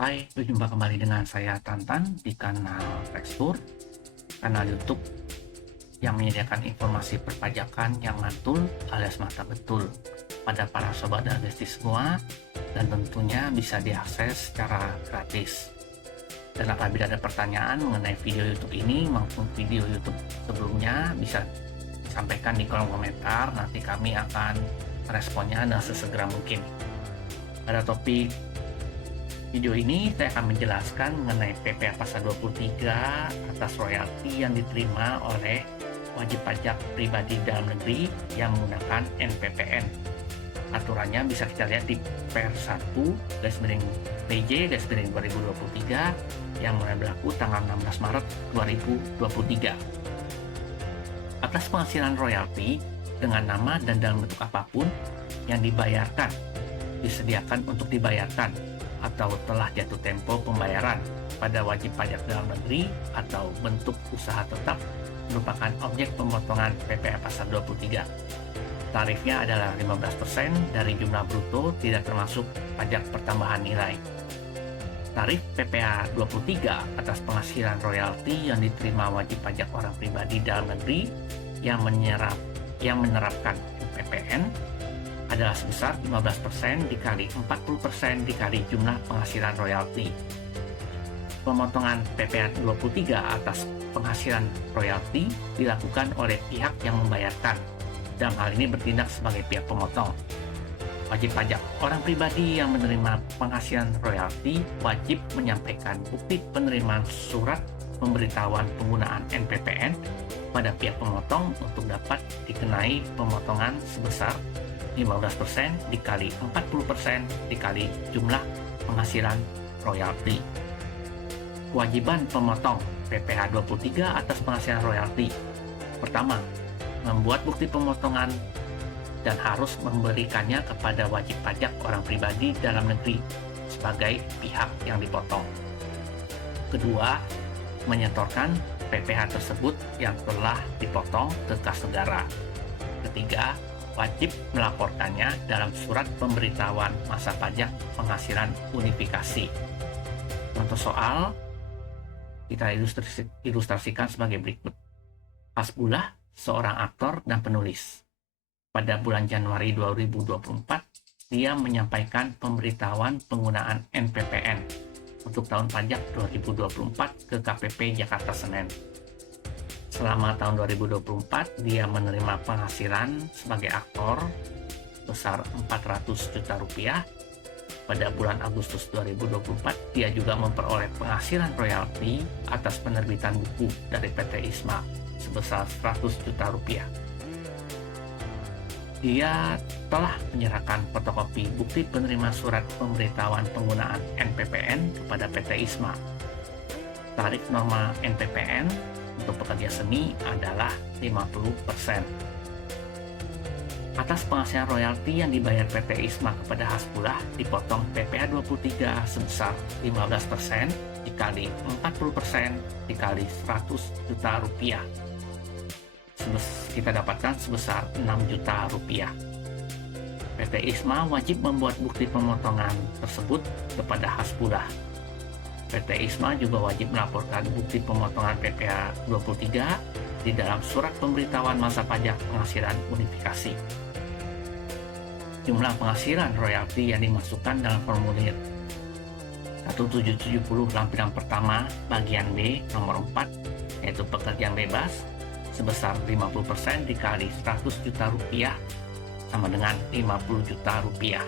Hai, berjumpa kembali dengan saya Tantan di kanal Tekstur, kanal YouTube yang menyediakan informasi perpajakan yang mantul alias mantap betul pada para sobat dan besti semua, dan tentunya bisa diakses secara gratis. Dan apabila ada pertanyaan mengenai video YouTube ini maupun video YouTube sebelumnya, bisa sampaikan di kolom komentar, nanti kami akan responnya dengan sesegera mungkin. Pada topik video ini saya akan menjelaskan mengenai PPh Pasal 23 atas royalti yang diterima oleh wajib pajak pribadi dalam negeri yang menggunakan NPPN. Aturannya bisa kita lihat di Per 1/PJ/2023 yang mulai berlaku tanggal 16 Maret 2023. Atas penghasilan royalti dengan nama dan dalam bentuk apapun yang dibayarkan, disediakan untuk dibayarkan, atau telah jatuh tempo pembayaran pada wajib pajak dalam negeri atau bentuk usaha tetap merupakan objek pemotongan PPh Pasal 23. Tarifnya adalah 15% dari jumlah bruto tidak termasuk pajak pertambahan nilai. Tarif PPh 23 atas penghasilan royalti yang diterima wajib pajak orang pribadi dalam negeri yang menerapkan NPPN adalah sebesar 15% dikali 40% dikali jumlah penghasilan royalti. Pemotongan PPh 23 atas penghasilan royalti dilakukan oleh pihak yang membayarkan. Dalam hal ini bertindak sebagai pihak pemotong. Wajib pajak orang pribadi yang menerima penghasilan royalti wajib menyampaikan bukti penerimaan surat pemberitahuan penggunaan NPPN pada pihak pemotong untuk dapat dikenai pemotongan sebesar 15% dikali 40% dikali jumlah penghasilan royalti. Kewajiban pemotong PPh 23 atas penghasilan royalti. Pertama, membuat bukti pemotongan dan harus memberikannya kepada wajib pajak orang pribadi dalam negeri sebagai pihak yang dipotong. Kedua, menyetorkan PPh tersebut yang telah dipotong ke kas negara. Ketiga, wajib melaporkannya dalam surat pemberitahuan masa pajak penghasilan unifikasi. Contoh soal kita ilustrasikan sebagai berikut. Hasbullah seorang aktor dan penulis. Pada bulan Januari 2024, dia menyampaikan pemberitahuan penggunaan NPPN untuk tahun pajak 2024 ke KPP Jakarta Senen. Selama tahun 2024, dia menerima penghasilan sebagai aktor besar 400 juta rupiah. Pada bulan Agustus 2024, dia juga memperoleh penghasilan royalti atas penerbitan buku dari PT ISMA sebesar 100 juta rupiah. Dia telah menyerahkan fotokopi bukti penerima surat pemberitahuan penggunaan NPPN kepada PT ISMA. Tarif normal NPPN untuk pekerja seni adalah 50%. Atas penghasilan royalti yang dibayar PT ISMA kepada Hasbullah dipotong PPh 23 sebesar 15% dikali 40% dikali 100 juta rupiah. Kita dapatkan sebesar 6 juta rupiah. PT ISMA wajib membuat bukti pemotongan tersebut kepada Hasbullah. PT ISMA juga wajib melaporkan bukti pemotongan PPh 23 di dalam surat pemberitahuan masa pajak penghasilan unifikasi. Jumlah penghasilan royalti yang dimasukkan dalam formulir 1770 lampiran pertama bagian B nomor 4, yaitu pekerjaan bebas, sebesar 50% dikali 100 juta rupiah sama dengan 50 juta rupiah.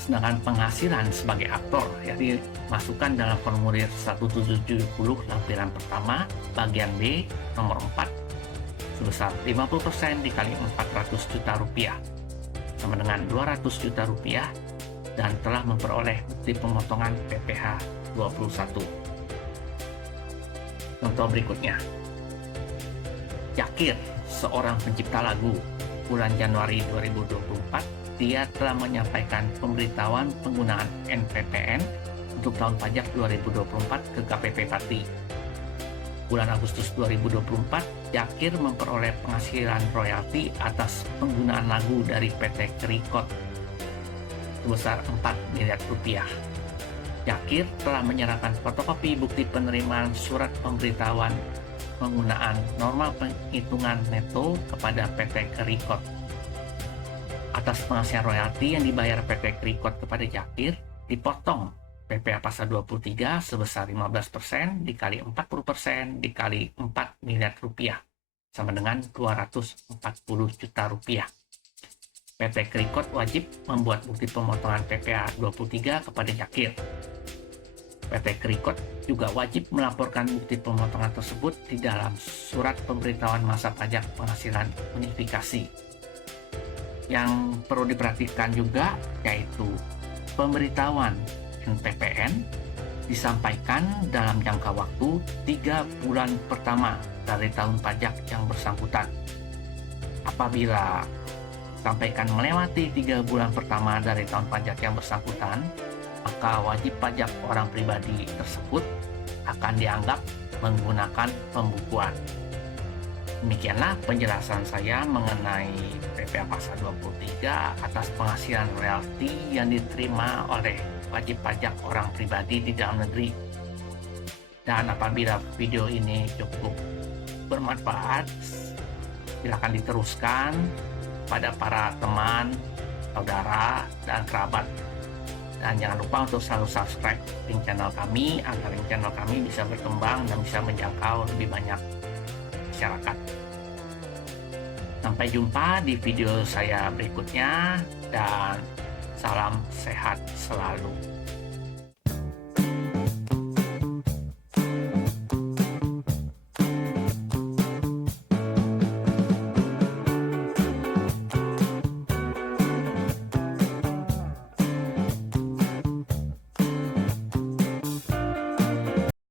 Sedangkan penghasilan sebagai aktor yang dimasukkan dalam formulir 1770 lampiran pertama bagian B nomor 4 sebesar 50% dikali 400 juta rupiah sama dengan 200 juta rupiah dan telah memperoleh bukti pemotongan PPh 21. Contoh berikutnya. Yakir, seorang pencipta lagu, bulan Januari 2024, dia telah menyampaikan pemberitahuan penggunaan NPPN untuk tahun pajak 2024 ke KPP Pati. Bulan Agustus 2024, Yakir memperoleh penghasilan royalti atas penggunaan lagu dari PT Krikot sebesar 4 miliar rupiah. Jakir telah menyerahkan fotokopi bukti penerimaan surat pemberitahuan penggunaan norma penghitungan neto kepada PT Krikot. Atas penghasilan royalti yang dibayar PT Krikot kepada Jakir, dipotong PPh pasal 23 sebesar 15% dikali 40% dikali 4 miliar rupiah, sama dengan 240 juta rupiah. PT Krikot wajib membuat bukti pemotongan PPh 23 kepada Jakir. PT Krikot juga wajib melaporkan bukti pemotongan tersebut di dalam surat pemberitahuan masa pajak penghasilan unifikasi. Yang perlu diperhatikan juga yaitu pemberitahuan NPPN disampaikan dalam jangka waktu 3 bulan pertama dari tahun pajak yang bersangkutan. Apabila sampaikan melewati 3 bulan pertama dari tahun pajak yang bersangkutan, maka wajib pajak orang pribadi tersebut akan dianggap menggunakan pembukuan. Demikianlah penjelasan saya mengenai PPh pasal 23 atas penghasilan royalti yang diterima oleh wajib pajak orang pribadi di dalam negeri. Dan apabila video ini cukup bermanfaat, silakan diteruskan pada para teman, saudara, dan kerabat. Dan jangan lupa untuk selalu subscribe link channel kami agar link channel kami bisa berkembang dan bisa menjangkau lebih banyak masyarakat. Sampai jumpa di video saya berikutnya dan salam sehat selalu.